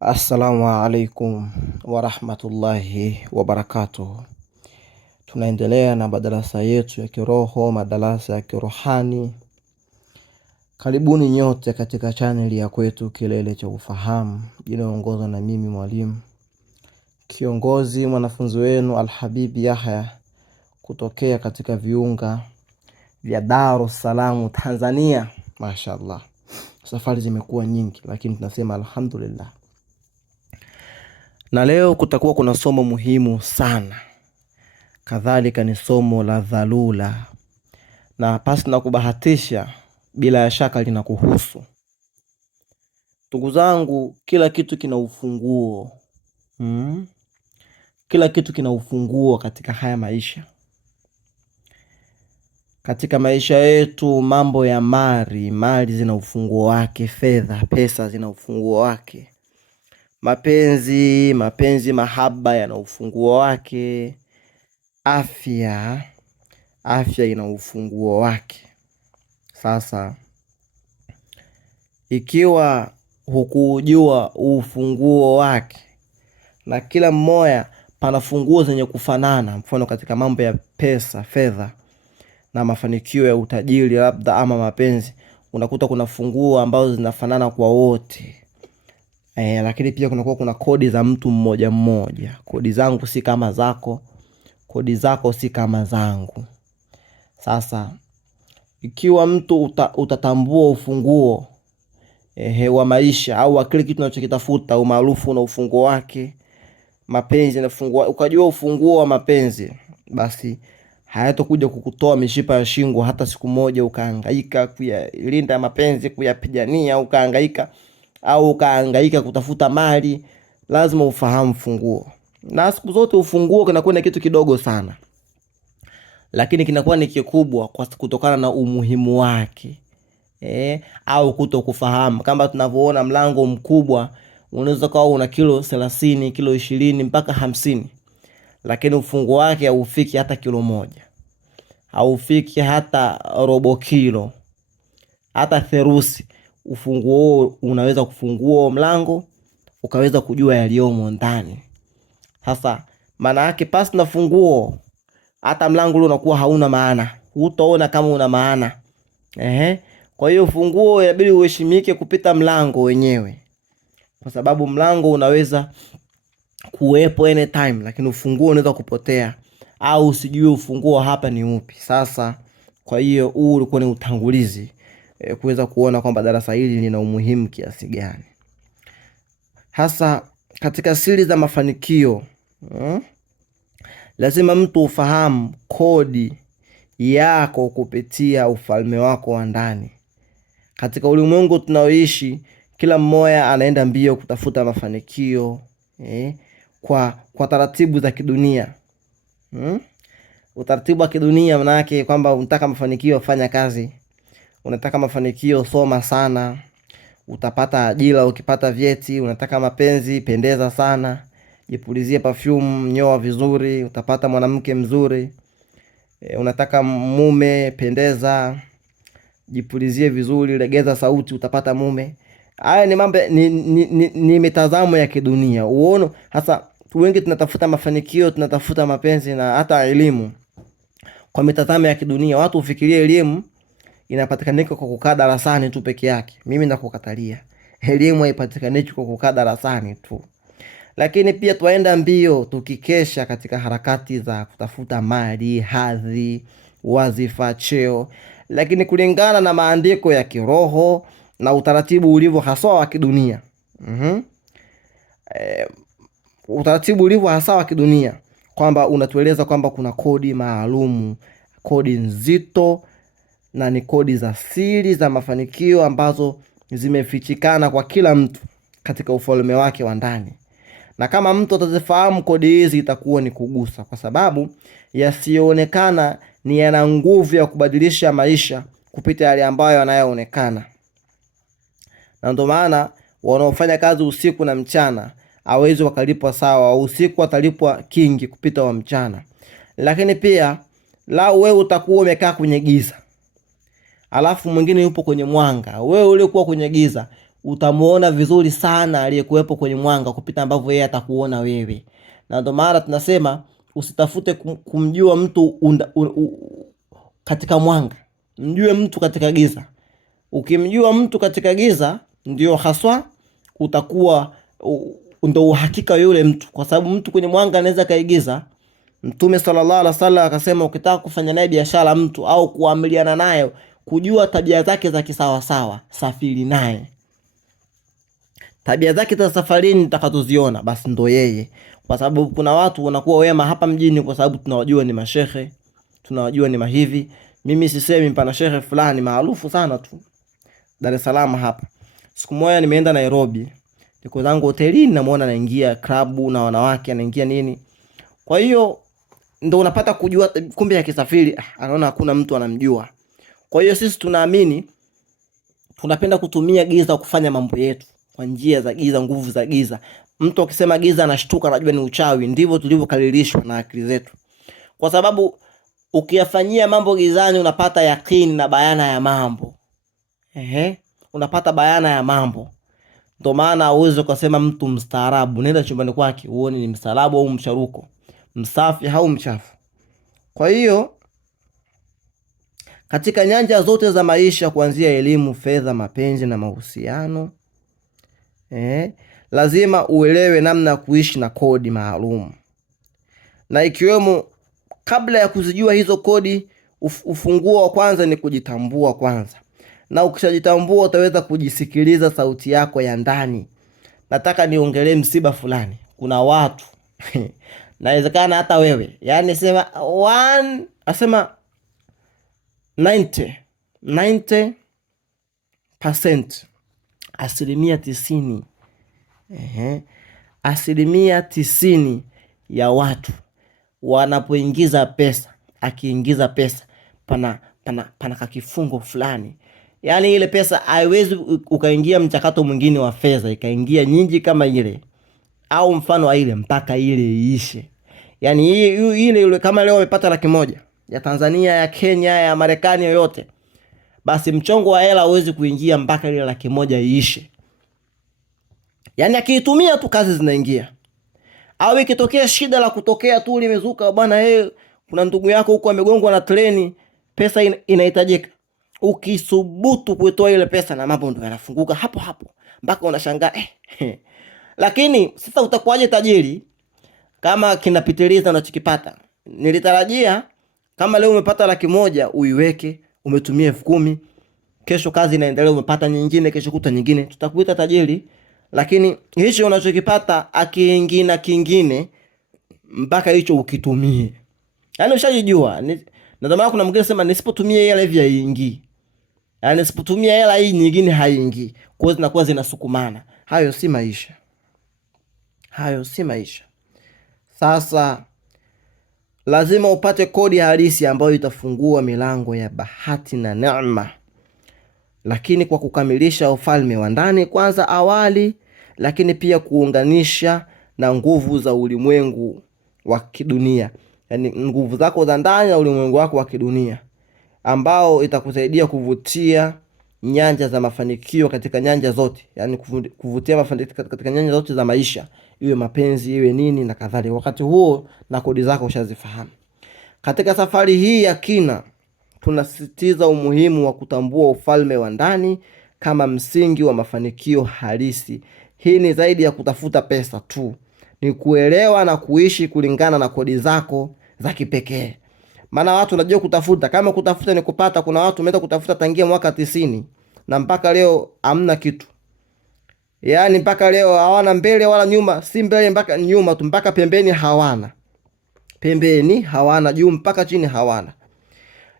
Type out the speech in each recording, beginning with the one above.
Assalamu alaikum warahmatullahi wabarakatuh. Tunaendelea na madarasa yetu ya kiroho, madarasa ya kirohani. Karibuni nyote katika channel ya kwetu Kilele cha Ufahamu, inayoongozwa na mimi mwalimu kiongozi mwanafunzi wenu Alhabibi Yahya, kutokea katika viunga vya Dar es Salaam, Tanzania. Mashaallah, safari zimekuwa nyingi, lakini tunasema alhamdulillah. Na leo kutakuwa kuna somo muhimu sana. Kadhalika ni somo la dhalula, na pasi na kubahatisha, bila ya shaka linakuhusu. Ndugu zangu, kila kitu kina ufunguo. Kila kitu kina ufunguo katika haya maisha. Katika maisha yetu, mambo ya mali zina ufunguo wake, fedha, pesa zina ufunguo wake. Mapenzi, mahaba yana ufunguo wake. Afya ina ufunguo wake. Sasa ikiwa hukujua ufunguo wake, na kila mmoja pana funguo zenye kufanana, mfano katika mambo ya pesa, fedha na mafanikio ya utajiri labda ama mapenzi, unakuta kuna funguo ambazo zinafanana kwa wote. Lakini pia kuna kodi za mtu mmoja mmoja. Kodi zangu si kama zako, kodi zako si kama zangu. Sasa ikiwa mtu utatambua ufunguo wa maisha, au kile kitu unachokitafuta, umaarufu na ufunguo wake, mapenzi na ufunguo, ukajua ufunguo wa mapenzi, basi hayatakuja kukutoa mishipa ya shingo hata siku moja ukahangaika kuyalinda mapenzi, kuyapigania, ukahangaika kutafuta mali. Lazima ufahamu funguo. Na siku zote ufunguo kinakuwa ni kitu kidogo sana, lakini kinakuwa ni kikubwa kutokana na umuhimu wake. Au kutokufahamu. Kama tunavyoona, mlango mkubwa unaweza kuwa una kilo 30, kilo 20 mpaka 50, lakini ufunguo wake haufiki hata kilo 1, haufiki hata robo kilo, hata therusi. Ufunguo unaweza kufungua mlango, ukaweza kujua yaliyomo ndani. Sasa maana yake, pasi na funguo, hata mlango ule unakuwa hauna maana, hutaona kama una maana. Kwa hiyo funguo inabidi uheshimike kupita mlango wenyewe, kwa sababu mlango unaweza kuwepo anytime, lakini ufunguo unaweza kupotea, au usijue ufunguo hapa ni upi. Sasa kwa hiyo huu ulikuwa ni utangulizi kuweza kuona kwamba darasa hili lina umuhimu kiasi gani. Hasa katika siri za mafanikio, lazima mtu ufahamu kodi yako kupitia ufalme wako wa ndani. Katika ulimwengu tunaoishi, kila mmoja anaenda mbio kutafuta mafanikio kwa taratibu za kidunia. Utaratibu wa kidunia maana yake kwamba unataka mafanikio, fanya kazi. Unataka mafanikio, soma sana, utapata ajira ukipata vyeti. Unataka mapenzi, pendeza sana, jipulizie perfume, nyoa vizuri, utapata mwanamke mzuri. Unataka mume, pendeza, jipulizie vizuri, legeza sauti, utapata mume. Haya ni mambo ni mitazamo ya kidunia. Uone hasa wengi tunatafuta mafanikio, tunatafuta mapenzi na hata elimu kwa mitazamo ya kidunia. Watu ufikirie elimu inapatikanika kwa kukaa darasani tu peke yake. Mimi nakukatalia. Elimu haipatikaniki kwa kukaa darasani tu. Lakini pia tuaenda mbio tukikesha katika harakati za kutafuta mali, hadhi, wazifa, cheo, lakini kulingana na maandiko ya kiroho na utaratibu ulivyo hasa wa kidunia. Utaratibu ulivyo hasa wa kidunia, kwamba unatueleza kwamba kuna kodi maalumu, kodi nzito, na ni kodi za siri za mafanikio ambazo zimefichikana kwa kila mtu katika ufalme wake wa ndani. Na kama mtu atazifahamu kodi hizi, itakuwa ni kugusa, kwa sababu yasiyoonekana ni yana nguvu ya kubadilisha maisha kupita yale ambayo yanayoonekana. Na ndio maana wanaofanya kazi usiku na mchana hawezi wakalipwa sawa. Usiku atalipwa kingi kupita wa mchana. Lakini pia wewe utakuwa umekaa kwenye giza, alafu mwingine yupo kwenye mwanga. Wewe uliokuwa kwenye giza utamuona vizuri sana aliyekuwepo kwenye mwanga kupita ambavyo yeye atakuona wewe. Na ndio maana tunasema usitafute kumjua mtu katika mwanga, mjue mtu katika giza. Ukimjua mtu katika giza, ndio haswa utakuwa ndio uhakika yule mtu, kwa sababu mtu kwenye mwanga anaweza kaigiza. Mtume sallallahu alaihi wasallam akasema, ukitaka kufanya naye biashara mtu au kuamiliana naye, kujua tabia zake za kisawa sawa, safiri naye. Tabia zake za safarini nitakazoziona basi ndo yeye. Kwa sababu kuna watu wanakuwa wema hapa mjini kwa sababu tunawajua ni mashehe, tunawajua ni mahivi. Mimi sisemi pana shehe fulani maarufu sana tu Dar es Salaam hapa. Siku moja nimeenda Nairobi, niko zangu hotelini, namuona anaingia klabu na wanawake, anaingia nini. Kwa hiyo ndo unapata kujua kumbe akisafiri anaona hakuna mtu anamjua. Kwa hiyo sisi tunaamini, tunapenda kutumia giza kufanya mambo yetu kwa njia za giza, nguvu za giza. Mtu akisema giza anashtuka, anajua ni uchawi. Ndivyo tulivyokalilishwa na akili zetu, kwa sababu ukiyafanyia mambo gizani unapata yakini na bayana ya mambo. Unapata bayana ya mambo. Ndio maana uwezo kusema mtu mstaarabu, nenda chumbani kwake uone ni mstaarabu au mcharuko, msafi au mchafu. Kwa hiyo katika nyanja zote za maisha, kuanzia elimu, fedha, mapenzi na mahusiano, lazima uelewe namna ya kuishi na kodi maalum. Na ikiwemo, kabla ya kuzijua hizo kodi, ufunguo wa kwanza ni kujitambua kwanza. Na ukishajitambua utaweza kujisikiliza sauti yako ya ndani. Nataka niongelee msiba fulani. Kuna watu nawezekana hata wewe, yani sema 90%, asilimia 90, asilimia 90 ya watu wanapoingiza pesa, akiingiza pesa pana kakifungo fulani. Yani ile pesa haiwezi ukaingia mchakato mwingine wa fedha ikaingia nyingi kama ile, au mfano wa ile, mpaka ile iishe. Yani ile kama leo umepata 100,000 ya Tanzania, ya Kenya, ya Marekani, yoyote, basi mchongo wa hela hauwezi kuingia mpaka ile 100,000 iishe. Yani akiitumia tu kazi zinaingia. Au ikitokea shida la kutokea tu limezuka, bwana kuna ndugu yako huko amegongwa na treni, pesa inahitajika. Ukisubutu kuitoa ile pesa, na mambo ndio yanafunguka hapo hapo, mpaka unashangaa Lakini sasa utakuwaje tajiri kama kinapitiliza unachokipata? Nilitarajia kama leo umepata 100,000 uiweke, umetumia 10,000, kesho kazi inaendelea, umepata nyingine, kesho kuta nyingine, tutakuita tajiri. Lakini hicho unachokipata akiingina kingine mpaka hicho ukitumie. Yani ushajijua. Na ndio maana kuna mwingine sema nisipotumia hela hivi haingii. Yani nisipotumia hela hii nyingine haingii. Kwa hiyo zinakuwa zinasukumana. Hayo si maisha. Hayo si maisha. Sasa lazima upate kodi halisi ambayo itafungua milango ya bahati na neema. Lakini kwa kukamilisha ufalme wa ndani kwanza awali, lakini pia kuunganisha na nguvu za ulimwengu wa kidunia. Yani nguvu zako za ndani na ulimwengu wako wa kidunia, ambao itakusaidia kuvutia nyanja za mafanikio katika nyanja zote. Yani kuvutia mafanikio katika nyanja zote za maisha, iwe mapenzi, iwe nini na kadhalika. Wakati huo na kodi zako ushazifahamu. Katika safari hii ya kina, tunasisitiza umuhimu wa kutambua ufalme wa ndani kama msingi wa mafanikio halisi. Hii ni zaidi ya kutafuta pesa tu, ni kuelewa na kuishi kulingana na kodi zako za kipekee. Maana watu wanajua kutafuta, kama kutafuta ni kupata. Kuna watu wameenda kutafuta tangia mwaka 90 na mpaka leo hamna kitu. Yani mpaka leo hawana mbele wala nyuma, si mbele mpaka nyuma tu, mpaka pembeni hawana. Pembeni hawana, juu mpaka chini hawana.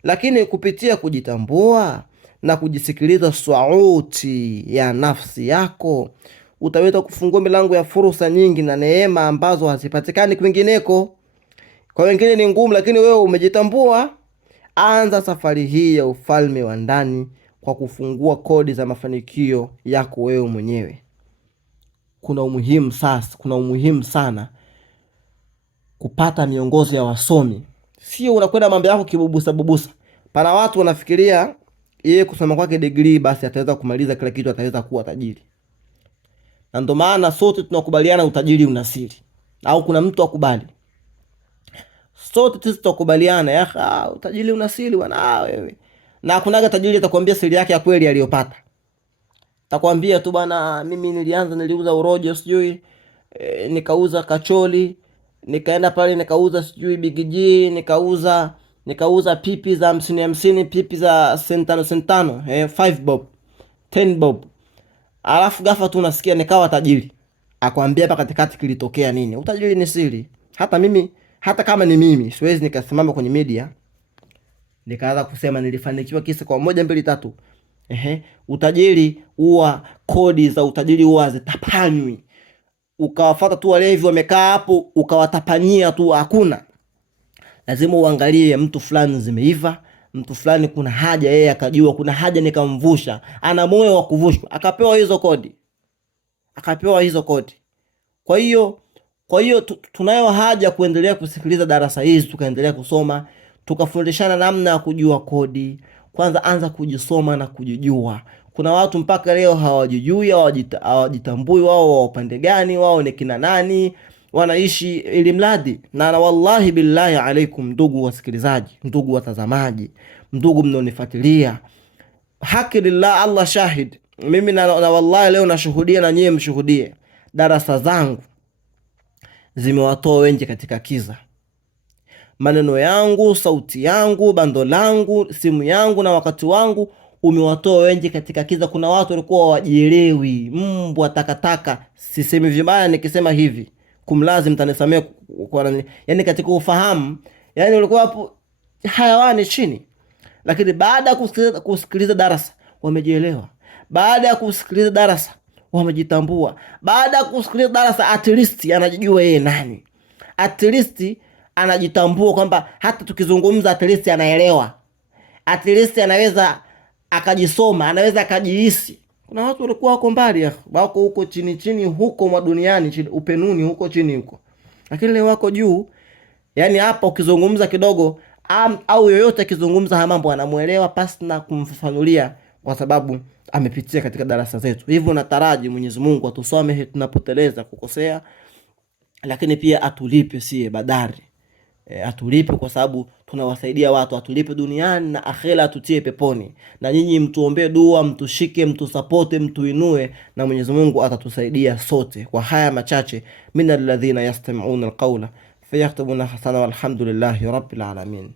Lakini kupitia kujitambua na kujisikiliza sauti ya nafsi yako, utaweza kufungua milango ya fursa nyingi na neema ambazo hazipatikani kwingineko. Kwa wengine ni ngumu, lakini wewe umejitambua. Anza safari hii ya ufalme wa ndani kwa kufungua kodi za mafanikio yako wewe mwenyewe. Kuna umuhimu sana kupata miongozo ya wasomi. Sio unakwenda mambo yako kibubusa. Pana watu wanafikiria yeye kusoma kwake degree basi ataweza kumaliza kila kitu, ataweza kuwa tajiri. na ndio maana sote tunakubaliana utajiri una siri, au kuna mtu akubali? Sote sisi tukubaliana ya utajiri una siri bwana. Wewe na hakunaga tajiri atakwambia siri yake ya kweli aliyopata. Takwambia tu bwana, mimi niliuza urojo sijui nikauza kacholi, nikaenda pale nikauza sijui bigiji, nikauza pipi za 50, pipi za sentano 5 bob 10 bob, alafu ghafla tu nasikia nikawa tajiri. Akwambia hapa katikati kilitokea nini? Utajiri ni siri. Hata kama ni mimi siwezi nikasimama kwenye media nikaanza kusema nilifanikiwa kisa kwa 1 2 3. Utajiri huwa, kodi za utajiri huwa zitapanywi. Ukawafuata tu walevi wamekaa hapo ukawatapanyia tu, hakuna. Lazima uangalie mtu fulani zimeiva, mtu fulani kuna haja, yeye akajua kuna haja nikamvusha, ana moyo wa kuvushwa, akapewa hizo kodi. Kwa hiyo tunayo haja kuendelea kusikiliza darasa hizi, tukaendelea kusoma, tukafundishana namna ya kujua kodi. Kwanza anza kujisoma na kujijua. Kuna watu mpaka leo hawajijui, hawajitambui wao upande gani, wao ni kina nani, wanaishi ili mradi. Na wallahi billahi alaikum, ndugu wasikilizaji, ndugu watazamaji, ndugu mnaonifuatilia, haki lillah, Allah shahid, mimi na wallahi leo nashuhudia na nyie mshuhudie, darasa zangu zimewatoa wengi katika kiza. Maneno yangu, sauti yangu, bando langu, simu yangu na wakati wangu umewatoa wengi katika kiza. Kuna watu walikuwa hawajielewi, mbwa takataka, sisemi vibaya nikisema hivi, kumlazi mtanisamea kwa yani katika ufahamu, yani walikuwa hapo hayawani chini. Lakini baada ya kusikiliza darasa wamejielewa. Baada ya kusikiliza darasa wamejitambua. Baada ya kusikiliza darasa at least anajijua yeye nani. At least anajitambua kwamba hata tukizungumza at least anaelewa. At least anaweza akajisoma, anaweza akajihisi. Kuna watu walikuwa wako mbali, wako huko chini huko mwa duniani, upenuni huko chini huko. Lakini leo wako juu. Yani hapa ukizungumza kidogo au yoyote akizungumza haya mambo anamuelewa pasi na kumfafanulia, kwa sababu amepitia katika darasa zetu. Hivyo nataraji Mwenyezi Mungu atusamehe tunapoteleza kukosea, lakini pia atulipe sie badari. Atulipe kwa sababu tunawasaidia watu, atulipe duniani na akhera, atutie peponi. Na nyinyi mtuombee dua, mtushike, mtusapote, mtuinue, na Mwenyezi Mungu atatusaidia sote. Kwa haya machache, minal ladhina yastami'una alqawla fayaktubuna hasana, walhamdulillahi rabbil alamin.